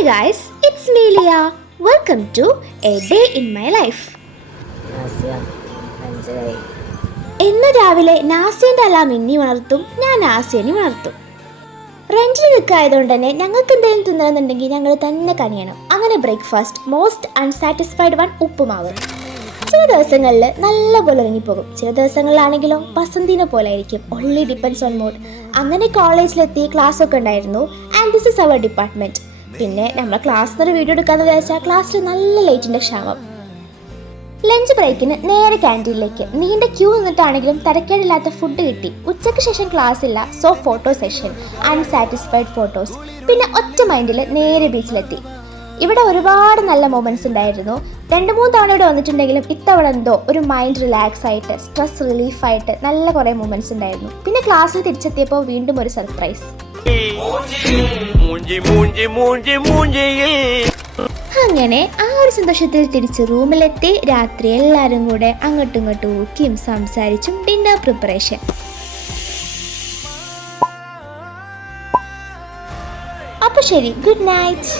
Hey guys, it's me Leah. Welcome to A Day in My Life. ഇന്ന് രാവിലെ നാസിൻ്റെ alarm ഇന്നി ഉണർത്തും, ഞാൻ നാസിനെ ഉണർത്തും. റെന്റിൽ നിൽക്കായതുകൊണ്ട് തന്നെ ഞങ്ങൾക്ക് എന്തെങ്കിലും തിന്നണമെന്നുണ്ടെങ്കിൽ ഞങ്ങൾ തന്നെ കനിയണം. അങ്ങനെ ബ്രേക്ക്ഫാസ്റ്റ് മോസ്റ്റ് അൺസാറ്റിസ്ഫൈഡ് വൺ ഉപ്പുമാവ്. ചില ദിവസങ്ങളിൽ നല്ല പോലെ ഇറങ്ങിപ്പോകും, ചില ദിവസങ്ങളിലാണെങ്കിലോ പസന്തിനെ പോലെ ആയിരിക്കും. Only depends on mood. അങ്ങനെ കോളേജിലെത്തി ക്ലാസ്സൊക്കെ ഉണ്ടായിരുന്നു. And this is our department. പിന്നെ നമ്മൾ ക്ലാസ്സിനൊരു വീഡിയോ എടുക്കാമെന്ന് വിചാരിച്ചാൽ ക്ലാസ്സിൽ നല്ല ലൈറ്റിൻ്റെ ക്ഷാമം. ലഞ്ച് ബ്രേക്കിന് നേരെ ക്യാൻറ്റീനിലേക്ക്. നീണ്ട ക്യൂ നിന്നിട്ടാണെങ്കിലും തരക്കേടില്ലാത്ത ഫുഡ് കിട്ടി. ഉച്ചയ്ക്ക് ശേഷം ക്ലാസ് ഇല്ല, so photo session, unsatisfied photos. പിന്നെ ഒറ്റ മൈൻഡിൽ നേരെ ബീച്ചിലെത്തി. ഇവിടെ ഒരുപാട് നല്ല മൊമെൻറ്റ്സ് ഉണ്ടായിരുന്നു. 2-3 തവണ ഇവിടെ വന്നിട്ടുണ്ടെങ്കിലും ഇത്തവണ എന്തോ ഒരു മൈൻഡ് റിലാക്സ് ആയിട്ട്, സ്ട്രെസ് റിലീഫായിട്ട് നല്ല കുറേ മൊമെൻറ്റ്സ് ഉണ്ടായിരുന്നു. പിന്നെ ക്ലാസ്സിൽ തിരിച്ചെത്തിയപ്പോൾ വീണ്ടും ഒരു സർപ്രൈസ്. അങ്ങനെ ആ ഒരു സന്തോഷത്തിൽ തിരിച്ച് റൂമിലെത്തി. രാത്രി എല്ലാവരും കൂടെ അങ്ങോട്ടും ഇങ്ങോട്ടും ഊക്കിയും സംസാരിച്ചും ഡിന്നർ പ്രിപ്പറേഷൻ. അപ്പോൾ ശരി, ഗുഡ് നൈറ്റ്.